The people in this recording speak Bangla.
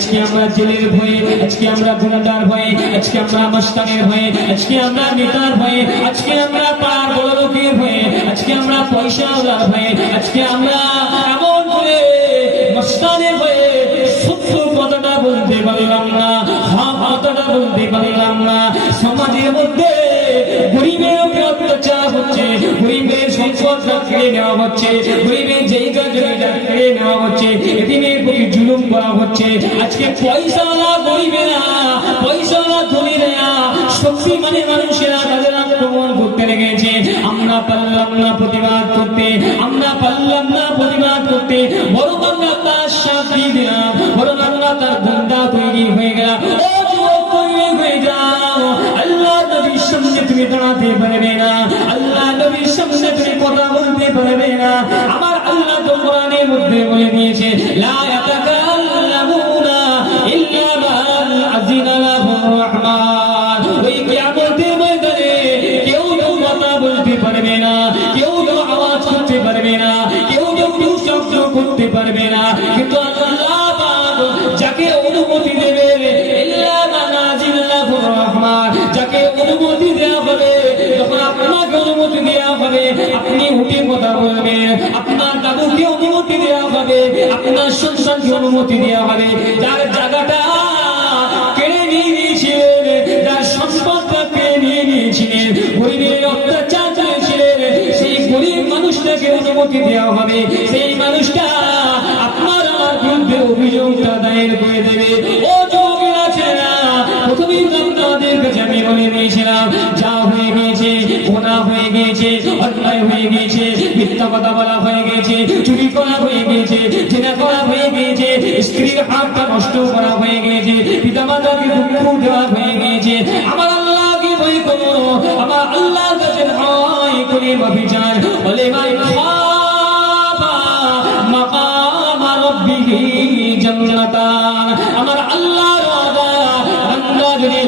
আজকে আমরা জেলের ভয়ে, আজকে আমরা গুনাহগার ভয়ে, আজকে আমরা মাস্তানের ভয়ে, আজকে আমরা নেতার ভয়ে, আজকে আমরা পাড়ার বড় লোকের ভয়ে, আজকে আমরা পয়সাওয়ালার ভয়ে, আজকে আমরা এমন করে মাস্তানের ভয়ে সত্য কথাটা বলতে পারলাম না, হক কথাটা বলতে পারলাম না। সমাজের মধ্যে গরিবের উপরে অত্যাচার হচ্ছে, গরিবের সম্পদটা কেড়ে নেওয়া হচ্ছে, গরিবের জায়গা জমিটা কেড়ে নেওয়া হচ্ছে, এতিমের প্রতি জুলুম করা হচ্ছে। আজকে পয়সাওয়ালা গরিবেরা, পয়সাওয়ালা ধনীরা, শক্তিমানের মানুষেরা তাদের আক্রমণ করতে লেগেছে। আমরা পারলাম না প্রতিবাদ করতে, আমরা পারলাম না প্রতিবাদ করতে, বড় আমরা তার শাস্তি দিলাম, বড় আমরা তার গুন্ডা তৈরি হয়ে গেলাম। ও যুবক তৈরি হয়ে যাও, আল্লাহ নবীর সামনে তুমি দাঁড়াতে পারবে না, আল্লাহ নবীর সামনে তুমি কথা বলতে পারবে না। আমার আল্লাহ তো কোরআনের মধ্যে বলে দিয়েছে, লা ইয়াতাকাল্লামুনা ইল্লা মান আযিনা লাহুর রহমান। ওই কিয়ামতের ময়দানে কেউ কথা বলতে পারবে না, কেউ আওয়াজ করতে পারবে না, কেউ শব্দ করতে পারবে না, কিন্তু আল্লাহ পাক যাকে অনুমতি দেবে, ইল্লা মান আযিনা লাহুর রহমান, যাকে অনুমতি দেওয়া হবে, যখন আপনাকে অনুমতি দেওয়া হবে আপনি উঠে কথা বলবেন, আপনার দাদুকে অনুমতি দেওয়া হবে, আপনার সন্তানকে অনুমতি দেওয়া হবে। যার জায়গাটা কেড়ে নিয়ে নিয়েছিলেন, যার সম্পদটা কেড়ে নিয়ে নিয়েছিলেন, গরিবের অত্যাচার চলেছিলেন, সেই গরিব মানুষটাকে অনুমতি দেওয়া হবে। সেই মানুষটা আপনার আমার বিরুদ্ধে অভিযোগটা দায়ের করে দেবে। ও যুবকেরা ছেলেরা, প্রথমেই আপনাদের কাছে আমি বলে দিয়েছিলাম, যা হয়ে গিয়েছে, গোনা হয়ে গিয়েছে, অন্যায় হয়ে গিয়েছে, মিথ্যা কথা বলা হয়ে গিয়েছে, চুরি করা হয়ে গিয়েছে, জেনা করা হয়ে গিয়েছে, স্ত্রীর হাতটা নষ্ট করা হয়ে গিয়েছে, পিতামাতাকে দুঃখ দেওয়া হয়ে গিয়েছে। আমার আল্লাহকে ভয় করো, আমার আল্লাহর কাছে ভয় করে অভিযান বলে ভাই খাবা মাকাম রাব্বিহি জান্নাতান। আমার আল্লাহর ওয়াদা, বান্দা যদি